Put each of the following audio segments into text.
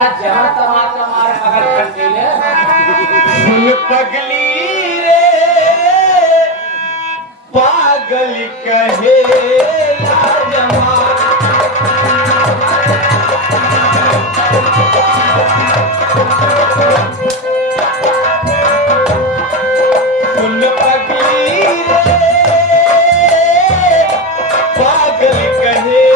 जहाँ तमार मगर खंडीले सुन पगली रे पागल कहे लाजमा सुन पगली रे पागल कहे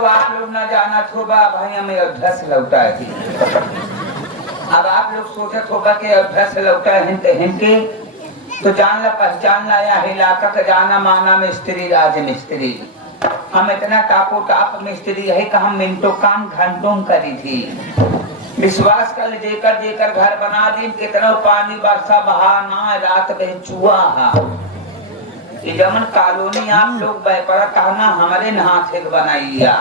आप लोग न जाना होगा भाई हमें अयोध्या से लौटा है। अब आप लोग सोचत होगा कि अयोध्या से लौटा है हिंदी तो जान ला पहचान लाया है इलाका का जाना माना मिस्त्री राज मिस्त्री। हम इतना टापो टाप मिस्त्री है कि हम मिनटों काम घंटों में करी थी। विश्वास कर जेकर जेकर घर बना दी कितना पानी बरसा बहा ना रात में चुआ ये जमन कॉलोनी आप लोग बेपरा कहना हमारे हाथ एक बनाइया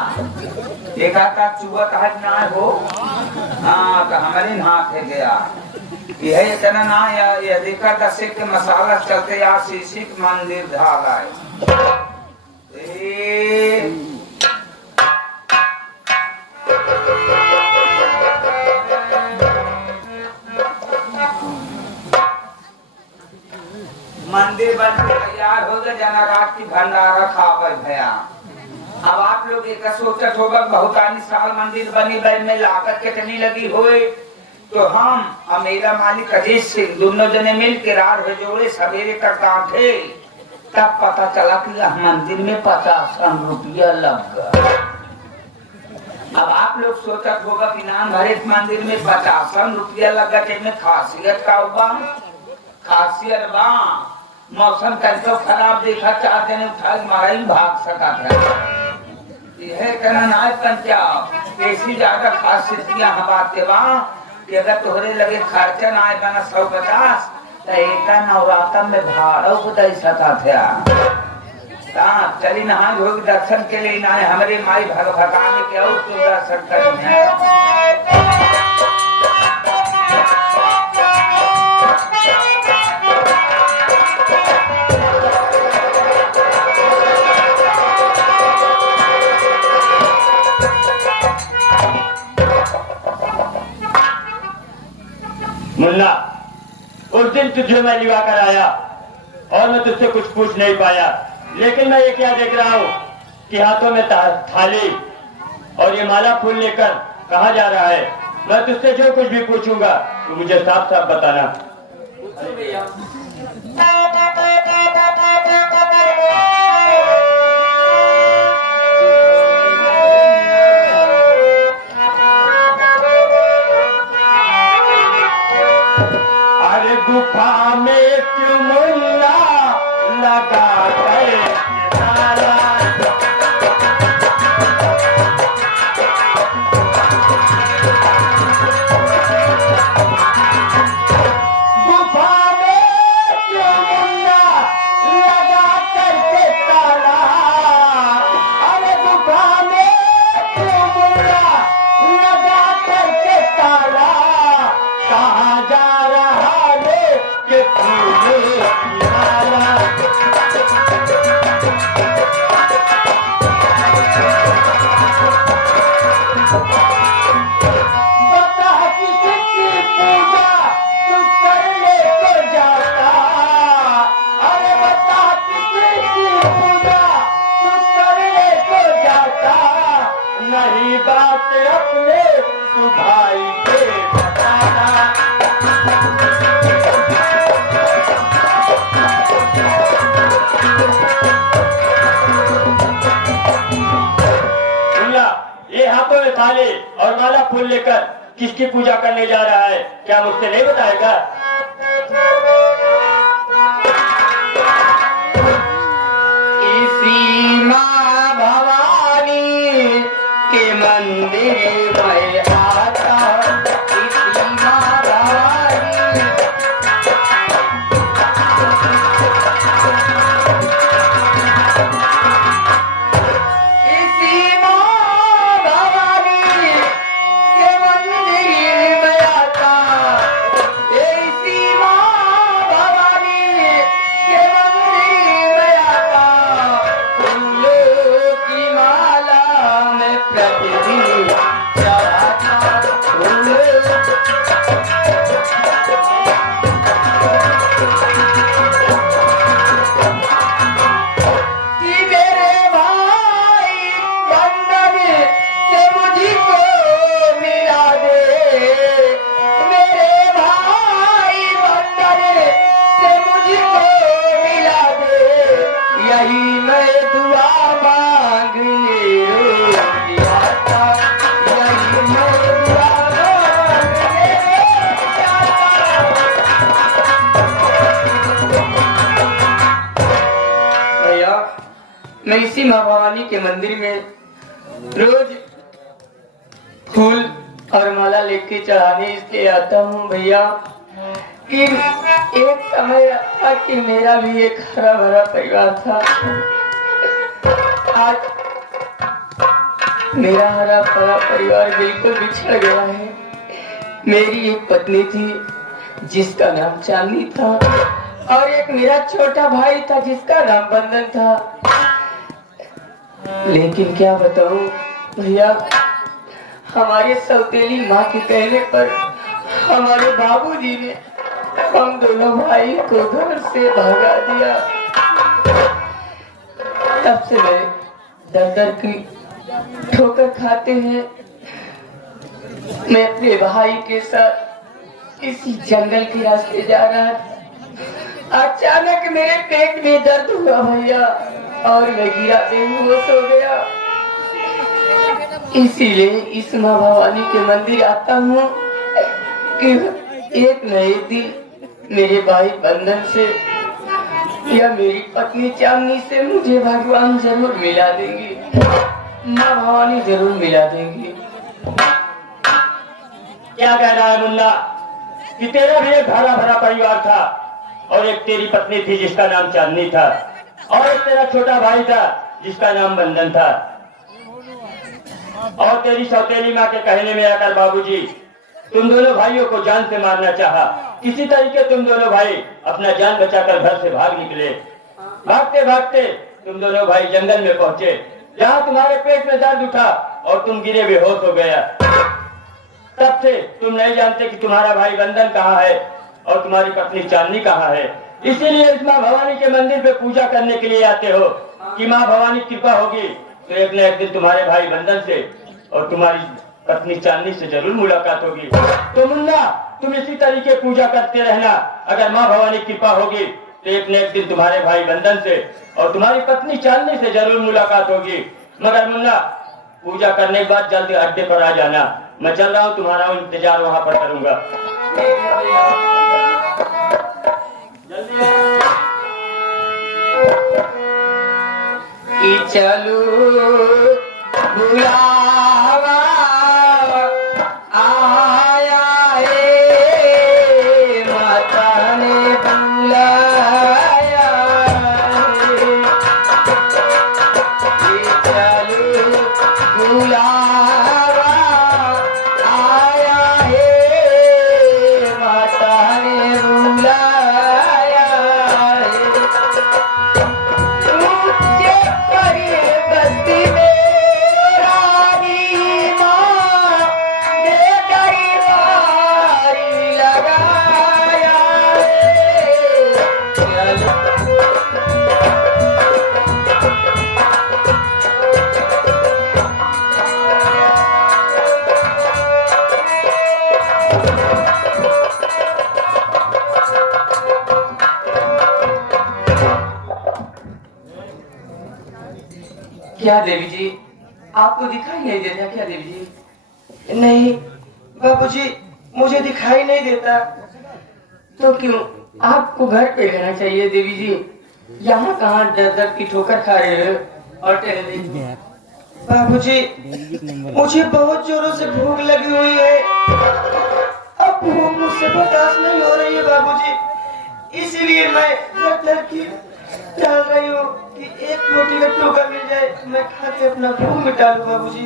देखा का चुआ कहा ना हो हाँ तो हमारे हाथ है गया यह इतना ना या देखा दसे के मसाला चलते या शीशी मंदिर ढाला मंदिर बन तैयार हो गए जना रात की भंडारा खावर भया। अब आप लोग एक सोचत होगा बहुत आनी साल मंदिर बनी बैल में लागत कितनी लगी हुई तो हम और मेरा मालिक अजीत सिंह दोनों जने मिल के रात जोड़े सवेरे तक थे तब पता चला कि यह मंदिर में 50 रुपया लग गया। अब आप लोग सोचत होगा कि नाम भरे मंदिर में 50 रुपया लगा में खासियत का होगा खासियत बा मौसम कैसे खराब देखा चाहते ने उठा मारा ही भाग सका था यह कहना नाच पंचा ऐसी ज्यादा खासियत किया हमारे बा कि अगर तोहरे लगे खर्चा ना आए बना 150 तो एक नवरात्र में भाड़ा को दे सका था चली नहा धोग दर्शन के लिए ना हमारे माई भगवान के और तो दर्शन कर मुन्ना उस दिन तुझे मैं लिवा कर आया और मैं तुझसे कुछ पूछ नहीं पाया लेकिन मैं ये क्या देख रहा हूँ कि हाथों में थाली और ये माला फूल लेकर कहाँ जा रहा है। मैं तुझसे जो कुछ भी पूछूंगा तो मुझे साफ साफ बताना। अरे गुफा में क्यों मुन्ना लगा के फूल लेकर किसकी पूजा करने जा रहा है, क्या मुझसे नहीं बताएगा? इसी माँ भवानी के मंदिर में आता, इसी माँ भवानी इसी माँ भवानी के मंदिर में आता, इसी माँ भवानी के मंदिर में आता, फूलों की माला में प्रतिदिन चढ़ाता, फूलों कि मेरे भाई बंधन से मुझको मिला दे, मेरे भाई बंधन से मुझको मिला दे, यही मैं दुआ मांगने रोज आता, यही मैं दुआ मांगने रोज आता। भैया, मैं इसी माँ भवानी के मंदिर में रोज फूल और माला लेके चढ़ाने इसलिए आता हूँ भैया कि एक समय था कि मेरा भी एक हरा भरा परिवार था। आज मेरा हरा भरा परिवार बिल्कुल बिछड़ गया है। मेरी एक पत्नी थी जिसका नाम चांदनी था और एक मेरा छोटा भाई था जिसका नाम बंधन था। लेकिन क्या बताऊं भैया, हमारे सौतेली माँ के कहने पर हमारे बाबूजी ने हम दोनों भाई को घर से भगा दिया। तब से मैं दर दर की ठोकर खाते हैं। मैं अपने भाई के साथ इसी जंगल के रास्ते जा रहा था। अचानक मेरे पेट में दर्द हुआ भैया और मैं गिरा बेहोश हो गया। इसीलिए इस माँ भवानी के मंदिर आता हूँ कि एक न एक दिन मेरे भाई बंधन से या मेरी पत्नी चांदनी से मुझे भगवान जरूर मिला देंगे, माँ भवानी जरूर मिला देंगी। क्या कह रहा है मुन्ना कि तेरा भी एक हरा भरा परिवार था और एक तेरी पत्नी थी जिसका नाम चांदनी था और एक तेरा छोटा भाई था जिसका नाम बंधन था, और तेरी सौतेली माँ के कहने में आकर बाबूजी तुम दोनों भाइयों को जान से मारना चाहा। किसी तरीके तुम दोनों भाई अपना जान बचाकर घर से भाग निकले। भागते भागते तुम दोनों भाई जंगल में पहुंचे जहाँ तुम्हारे पेट में दर्द उठा और तुम गिरे बेहोश हो गया। तब से तुम नहीं जानते कि तुम्हारा भाई बंधन कहाँ है और तुम्हारी पत्नी चांदनी कहाँ है। इसीलिए इस माँ भवानी के मंदिर पे पूजा करने के लिए आते हो कि माँ भवानी कृपा होगी तो एक न एक दिन तुम्हारे भाई बंधन से और तुम्हारी पत्नी चांदनी से जरूर मुलाकात होगी। तो मुन्ना तुम इसी तरीके पूजा करते रहना। अगर माँ भवानी कृपा होगी तो एक न एक दिन तुम्हारे भाई बंधन से और तुम्हारी पत्नी चांदनी से जरूर मुलाकात होगी। मगर मुन्ना पूजा करने के बाद जल्दी अड्डे पर आ जाना। मैं चल रहा हूँ, तुम्हारा इंतजार वहाँ पर करूंगा। चलू बुलावा आया है, माता ने बुलाया है। चलू बुलावा आया है, माता ने बुलाया है। मुझे पर्वत में रानी माँ ने दरबार लगाया है। क्या देवी जी, आपको दिखाई नहीं देता क्या देवी जी? नहीं बाबूजी, मुझे दिखाई नहीं देता। तो क्यों, आपको घर पे रहना चाहिए देवी जी। यहाँ कहाँ दर दर की ठोकर खा रहे हो और टहल। बाबूजी, मुझे बहुत जोरों से भूख लगी हुई है। अब भूख मुझसे बर्दाश्त नहीं हो रही है बाबूजी, इसीलिए मैं दर दर की टहल रही हूँ कि एक रोटी का टुकड़ा मिल जाए, मैं खा के अपना भूख मिटा लूं। बाबूजी,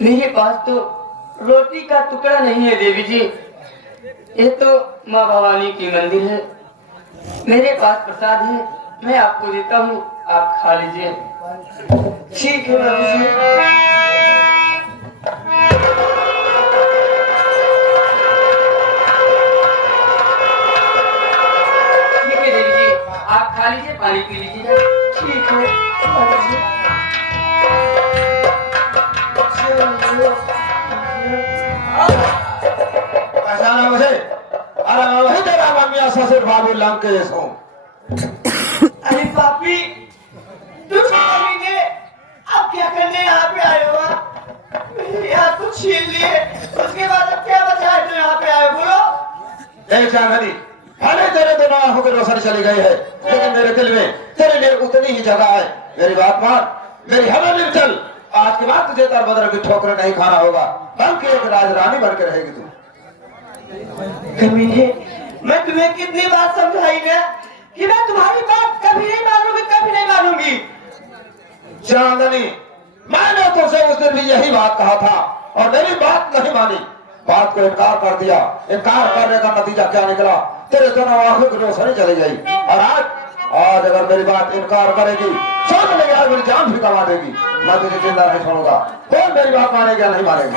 मेरे पास तो रोटी का टुकड़ा नहीं है देवी जी, ये तो माँ भवानी की मंदिर है। मेरे पास प्रसाद है, मैं आपको देता हूँ, आप खा लीजिए। ठीक है बाबूजी। ठीक है देवी जी, आप खा लीजिए, पानी पी लीजिए। ठीक है बाबूजी। पहचाना मुझे? अरे मैं वही तेरा मम्मी ससुर बाबू लंग के जैसा हूँ। अरे पापी, तुम करेंगे? अब क्या करने यहाँ पे आए हो? मेरे हाथ को छीन लिए, उसके बाद अब क्या बचा है जो यहाँ पे आए? बोलो। देख जानवी, भले तेरे दिमाग होकर रोशनी चली गई है, लेकिन मेरे दिल में तेरे लिए उतनी ही जगह है। मेरी बात मान, मेरी हवेली में चल। आज के बाद तुझे दरबदर की ठोकर नहीं खाना होगा, बल्कि एक राजरानी बनकर रहेगी तू। कमीने, मैं तुम्हें कितनी बार समझाई ना कि मैं तुम्हारी बात कभी नहीं मानूंगी, कभी नहीं मानूंगी। चांदनी, मैंने तुझसे उस दिन भी यही बात कहा था और मेरी बात नहीं मानी, बात को इनकार कर दिया। इनकार करने का नतीजा क्या निकला? तेरे दोनों आंखों की रोशनी चली गई। और आज अगर मेरी बात इनकार करेगी, समझ ले यार मेरी जान भी गंवा देगी। मैं तुझे जिंदा नहीं छोड़ूंगा। कौन मेरी बात मानेगा नहीं मानेगी?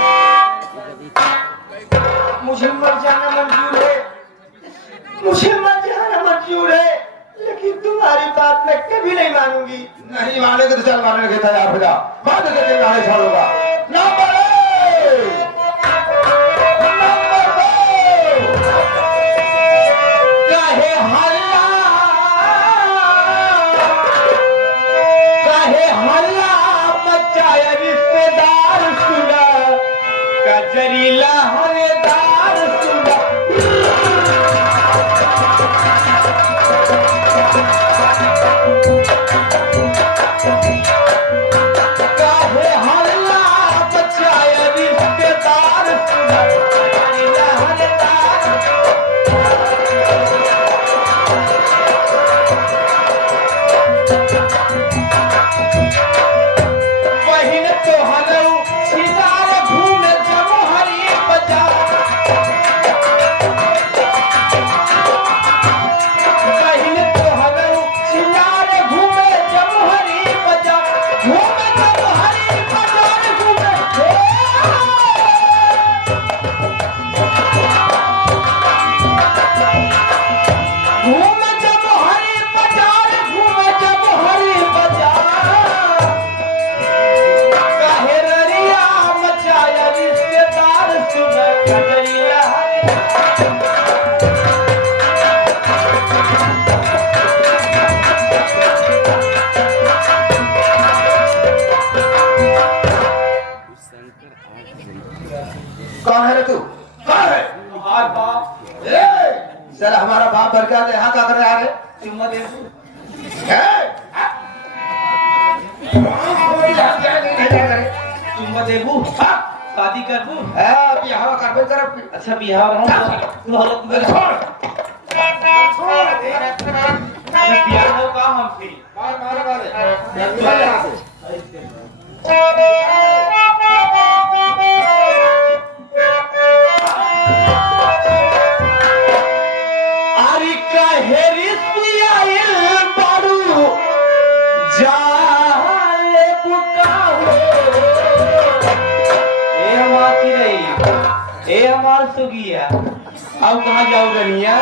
मुझे मर जाना मंजूर है, मुझे मर जाना मंजूर है, लेकिन तुम्हारी बात मैं कभी नहीं मानूंगी। नहीं मानेगी तो चल मानने के तैयार हो जा। मैं तुझे जिंदा नहीं छोड़ूंगा। नंबर एक, नंबर दो, काहे हल्ला, काहे हल्ला मचाया रिश्तेदार सुना, कजरीला हरेदार सुना। काहे हल्ला मचाया रिश्तेदार सुना, कजरीला हरेदार। बहिन तो हलऊ सितार घूमे जमुहरी बाजार, बहिन तो हलऊ सितार घूमे जमुहरी बाजार, घूमे जमुहरी बाजार घूमे। घूमे जमुहरी बाजार, घूमे जमुहरी बाजार। काहेरिया मचाया रिश्तेदार सुना, कजरिया कौन है रे तू? कौन है? हमार बाप। सर हमारा बाप भर के यहाँ क्या कर रहे हैं? चुम्मा दे। चुम्मा देबू, शादी करबू। यहाँ कर कर। अच्छा बिहार हूँ तू हालत में बिहार हो का हम फिर आरी का हेरिसिया बारू जाले बुकाओ। ए हमार चिड़ै, ए हमार सुगिया, अब कहाँ जाऊ रनिया?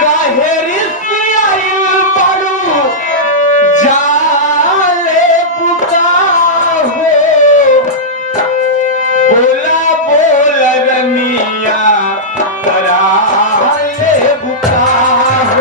काहे रिसिया बारू जाले बुकाओ। बोला बोल रमिया, कराले बुकाओ।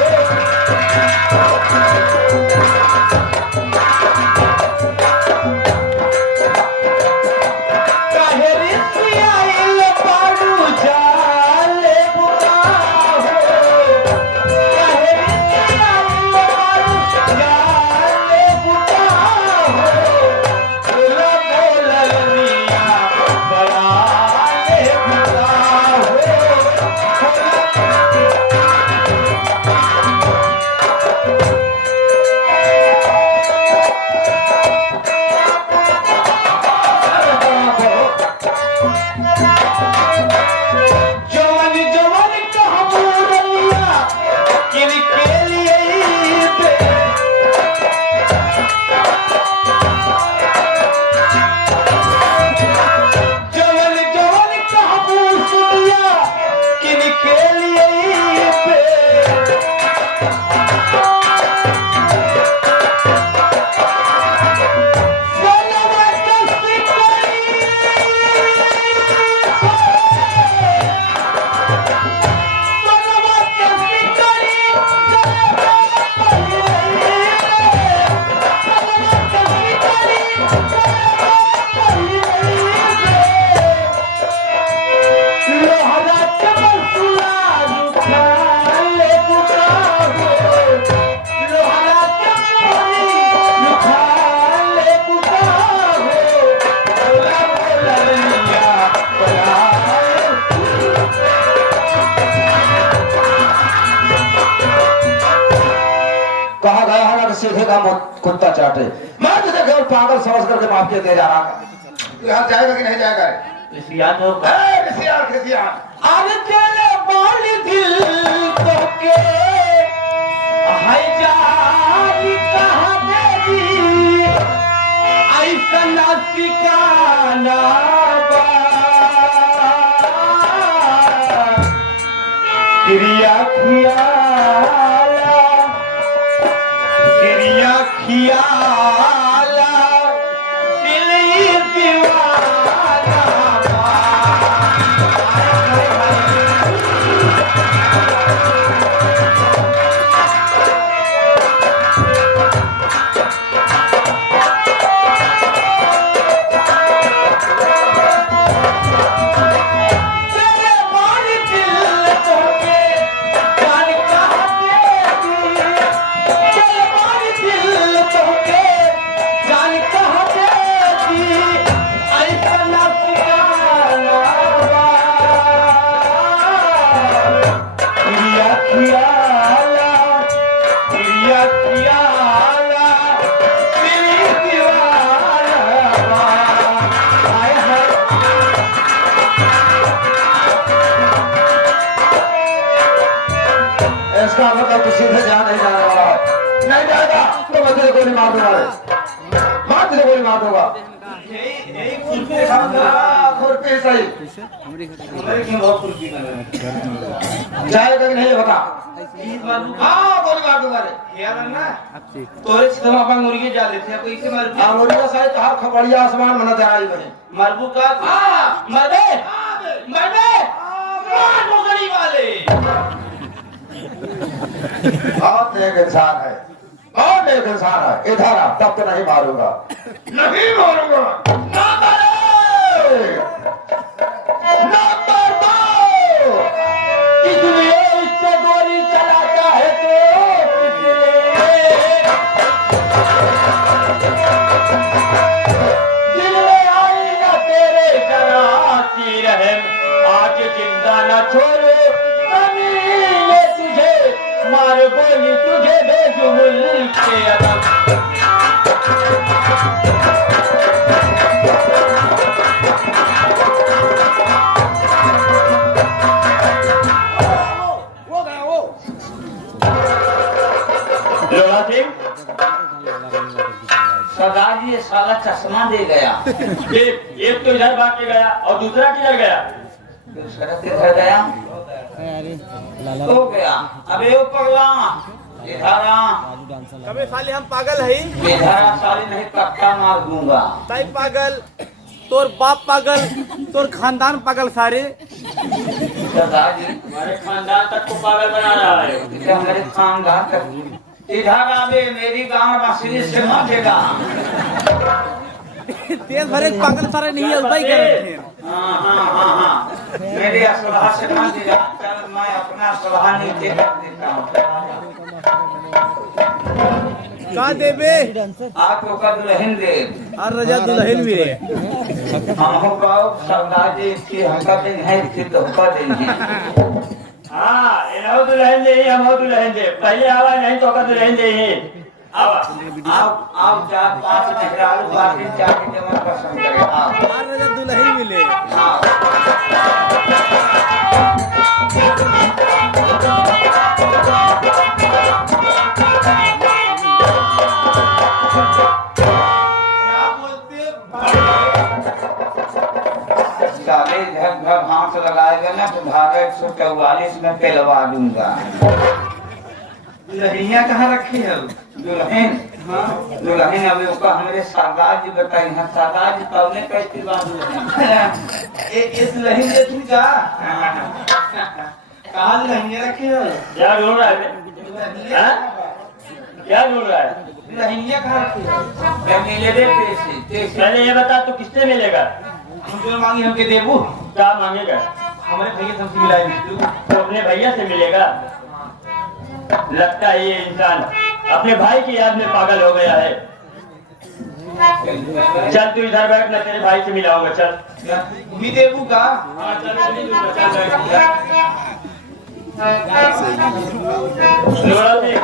का मुंह कुत्ता चाटे। मैं तुझे केवल पागल समझ करके माफ किए दे जा रहा था। तू यहाँ जाएगा कि नहीं जाएगा? खिसियात हो खिसियात अरे चले बोल दिल तो के हाय जानी कहाँ देवी ऐसा नासिकाना क्रिया खियाला दिल दीवाना इसका मतलब तू सीधे जहाँ नहीं जाने वाला है। नहीं जाएगा तो मैं तुझे गोली मार दूंगा। मार तुझे गोली मार दूंगा। खुरपी सही जाएगा कि नहीं बता। हाँ गोली मार दूंगा रे। तोरे से हम अपन मुर्गी जा लेते हैं कोई से मर मुर्गिया सही तो हर खबड़िया आसमान में नजर आई बने। मरबू का मर गए मार मुगली वाले बहुत नेक इंसान है, बहुत नेक इंसान है। इधर आ तब तो नहीं मारूंगा, नहीं मारूंगा। ना मारे, ना मार दो। कि दुनिया इससे गोली चलाता है तो दिल में आई ना तेरे कराती रहे। आज जिंदा न छोड़ो कमीने तुझे मार गोली तुझे भेजूं मुल्क के अदम। लोड़ा सिंह सरदार जी ये साला चश्मा दे गया। एक तो इधर भाग के गया और दूसरा किधर गया? सड़क इधर गया तो गया। अबे वो पगला इधर आ। कभी साले हम पागल है इधर आ साली नहीं पक्का मार दूंगा। ताई पागल, तोर बाप पागल, तोर खानदान पागल सारे। सरदार जी हमारे खानदान तक को पागल बना रहा है। इधर हमारे खानदान तक इधर आवे मेरी गांव बसरी से मांगेगा। तेल भरे पागल सारे नहीं है उपाय कर रहे हैं। हाँ मेरी असलहा से मांगेगा। चल मैं अपना असलहा नीचे रख देता हूँ। का देबे आप ओकर दुल्हन दे और रजा दुल्हन भी रे। हम गाँव सरदार जी की हमका दिन है कि तो का दिन है। हाँ इन्हों दुल्हन दे हम दुल्हन दे पहले आवा नहीं तो का दुल्हन दे ही आवा। आप चार पांच मेहरारू बाकी चार जमा पसंद करे आप। और रजा दुल्हन भी ले। साले घर घर हाथ लगाएगा ना तो धागा 144 में पेलवा दूंगा। दुल्हनिया कहाँ रखी है? दुल्हन दुल्हन अभी उसका हमारे सरदार जी बताई हैं। सरदार जी पवने कैसे बांधू ये दुल्हन दे तू जा। कहाँ दुल्हनिया रखी है? क्या ढूंढ रहा है? हाँ? क्या ढूंढ रहा है? दुल्हनिया कहाँ रखी है? मिले दे पैसे पहले ये बता तू किससे मिलेगा? हम जो मांगी हमके देबू। क्या मांगेगा? हमारे भैया हमसे मिलाई तू। तो अपने भैया से मिलेगा। लगता है ये इंसान अपने भाई की याद में पागल हो गया है। चल तू इधर बैठ, मैं तेरे भाई से मिलाऊंगा। चल भी देबू का? हाँ, चल, मैं नहीं दूंगा, चल बैठ। लोड़ा सिंह,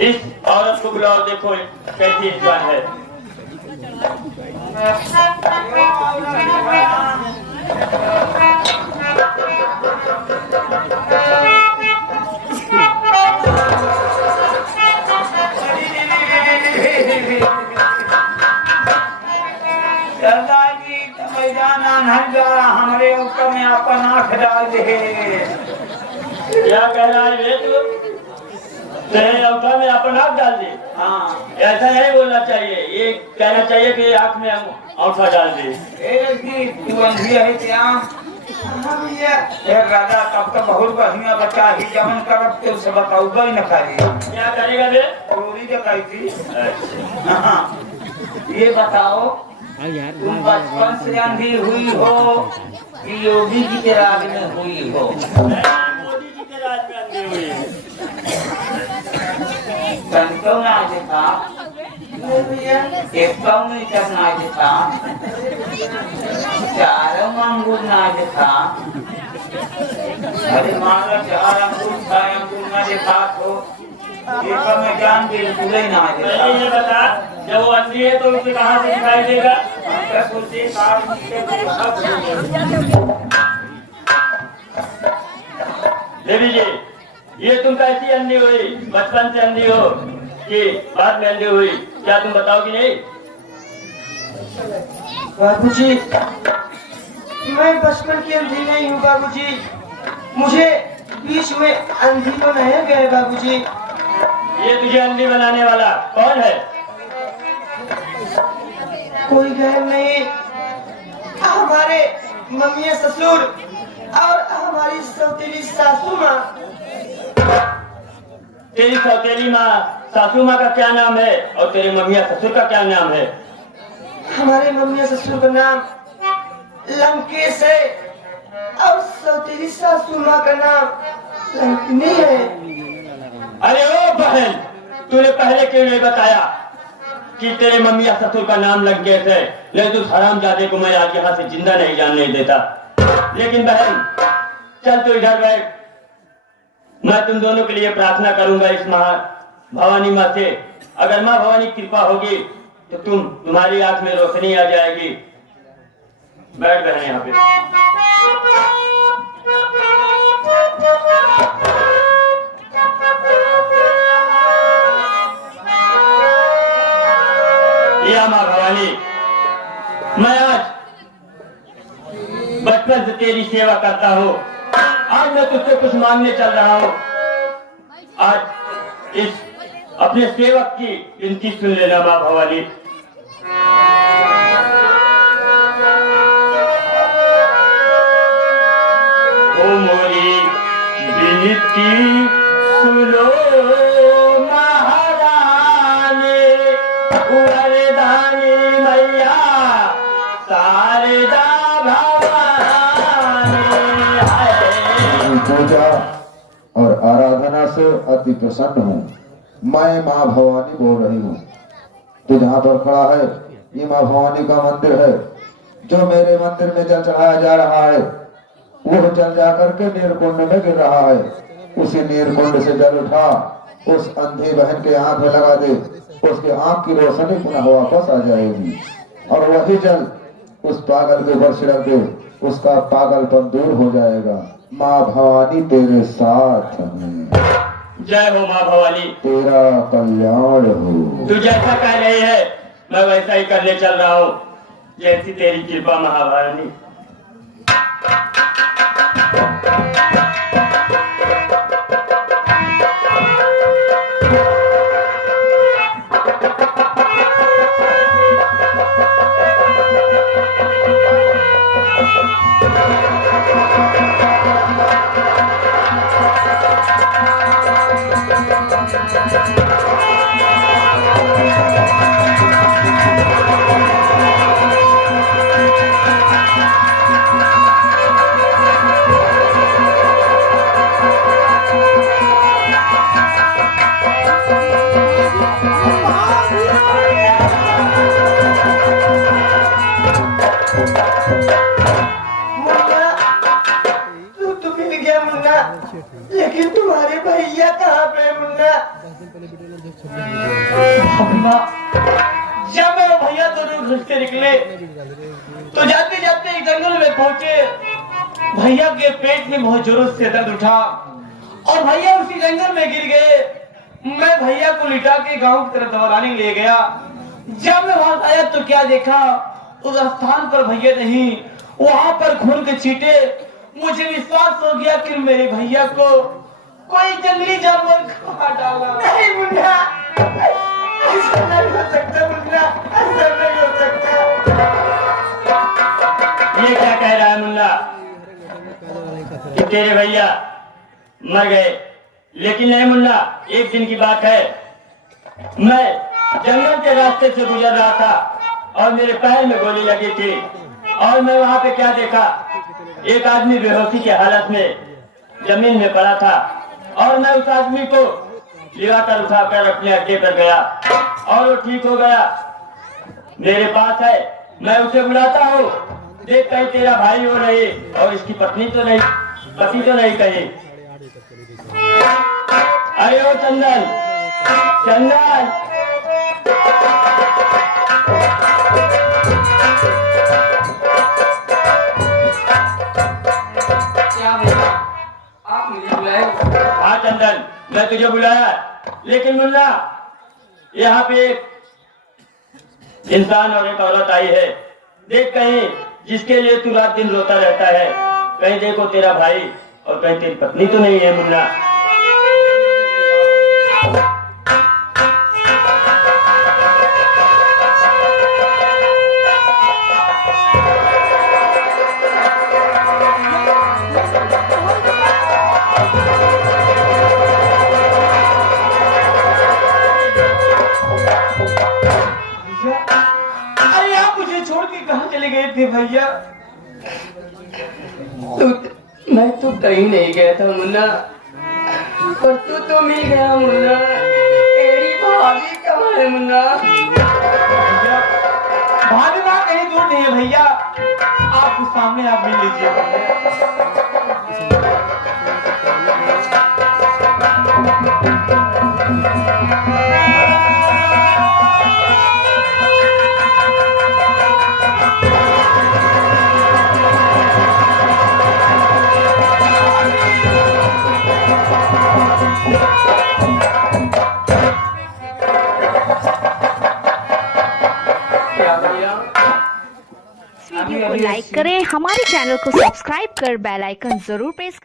इस औरत को बुलाओ, देखो कैसी जवान है। सरदार जी मैदान हमारे ऊपर में अपन आंख डाल दे। क्या कह रहा है वे तू? तेरे औटा में अपन आँख डाल दे? हाँ, ऐसा नहीं बोलना चाहिए, ये कहना चाहिए कि आँख में औटा डाल दे। तू अंधी है क्या? राजा तब तो बहुत बढ़िया बच्चा ही जमन करब तो उसे बताऊगा ही न खाली। क्या करेगा बे? रोरी जो कही थी। हाँ, ये बताओ तुम बचपन से अंधी हुई हो कि योगी जी के राज में हुई हो? मोदी जी के राज में अंधी हुई है। तनिको ना देखा, एक पाँव नहीं करना देखा, चारों अंगूर ना देखा। अरे मारा 4 अंगूर 6 अंगूर ना देखा तो ये पर में जान बिल्कुल ही ना देखा। पहले ये बता, जब वो अंधी है तो उसे कहाँ से दिखाई देगा? हम क्या सोचे कार नीचे तो सब देवी जी, ये तुम कैसी अंधी हुई? बचपन से अंधी हो कि बाद में अंधी हुई? क्या तुम बताओगी नहीं? बाबूजी, मैं बचपन की अंधी नहीं हूँ बाबूजी। मुझे बीच में अंधी तो नहीं गए बाबूजी। ये तुझे अंधी बनाने वाला कौन है? कोई गैर नहीं, हमारे मम्मी ससुर और हमारी सौतेली सासू माँ। तेरी सौतेली माँ सासू माँ का क्या नाम है और तेरे मम्मी ससुर का क्या नाम है? हमारे मम्मी ससुर का नाम लंकेश है और सौतेली सासू माँ का नाम लंकिनी है। अरे ओ बहन, तूने पहले क्यों नहीं बताया कि तेरे मम्मी या ससुर का नाम लंकेश है? नहीं तो हरामजादे को मैं आज यहाँ से जिंदा नहीं जाने देता। लेकिन बहन, चल तू इधर बैठ, मैं तुम दोनों के लिए प्रार्थना करूंगा इस महा भवानी माँ से। अगर माँ भवानी की कृपा होगी तो तुम्हारी आंख में रोशनी आ जाएगी। बैठ बहन यहाँ पे। या माँ भवानी, मैं आज बचपन से तेरी सेवा करता हूँ। आज मैं तुझसे कुछ मांगने चल रहा हूँ। आज इस अपने सेवक की विनती सुन लेना माँ भवानी। ओ मोरी विनती सुनो महारानी, वरदानी मैया शारदा भवानी है। पूजा और आराधना से अति प्रसन्न हूँ। मैं माँ भवानी बोल रही हूँ। तो जहाँ पर खड़ा है ये माँ भवानी का मंदिर है। जो मेरे मंदिर में जल चढ़ाया जा रहा है वो जल जाकर के नीरकुंड में गिर रहा है। उसी नीरकुंड से जल उठा उस अंधी बहन के आंख में लगा दे, उसके आंख की रोशनी पुनः वापस आ जाएगी और वही जल उस पागल के ऊपर छिड़क दे, उसका पागलपन दूर हो जाएगा। माँ भवानी तेरे साथ है। जय हो माँ भवानी। तेरा कल्याण हो। तू जैसा कह रही है मैं वैसा ही करने चल रहा हूँ। जैसी तेरी कृपा महाभवानी। घर से निकले तो जाते जाते एक जंगल में पहुंचे। भैया के पेट में बहुत जोरों से दर्द उठा और भैया उसी जंगल में गिर गए। मैं भैया को लिटा के गांव की तरफ दवा लाने ले गया। जब मैं वहां आया तो क्या देखा, उस स्थान पर भैया नहीं, वहां पर खून के छींटे। मुझे विश्वास हो गया कि मेरे भैया को कोई जंगली जानवर खा डाला। नहीं मुन्ना, ऐसा नहीं हो सकता मुन्ना, ऐसा नहीं हो सकता। ये क्या कह रहा है मुन्ना कि तेरे भैया मर गए? लेकिन नहीं मुन्ना, एक दिन की बात है, मैं जंगल के रास्ते से गुजर रहा था और मेरे पैर में गोली लगी थी और मैं वहां पे क्या देखा, एक आदमी बेहोशी की हालत में जमीन में पड़ा था और मैं उस आदमी को लिवाकर उठाकर अपने अड्डे पर गया और वो ठीक हो गया। मेरे पास है, मैं उसे बुलाता हूँ, देख कहीं तेरा भाई हो नहीं और इसकी पत्नी तो नहीं कहीं। अरे ओ चंदन, चंदन, क्या भैया, आप मुझे बुलाए? हाँ चंदन, मैं तुझे बुलाया, लेकिन मुन्ना यहाँ पे एक इंसान और एक औरत आई है। देख कहीं जिसके लिए तू रात दिन रोता रहता है, कहीं देखो तेरा भाई और कहीं तेरी पत्नी तो नहीं है मुन्ना। अरे आप मुझे छोड़ के कहाँ चले गए थे भैया? मैं तो कहीं नहीं गया था मुन्ना, पर तू तो मिल गया मुन्ना। तेरी भाभी कहाँ है मुन्ना? भैया, भागना कहीं दूर नहीं है भैया, आपके सामने आप मिल लीजिए भैया। क्या भैया? वीडियो को लाइक करें, हमारे चैनल को सब्सक्राइब कर बेल आइकन जरूर प्रेस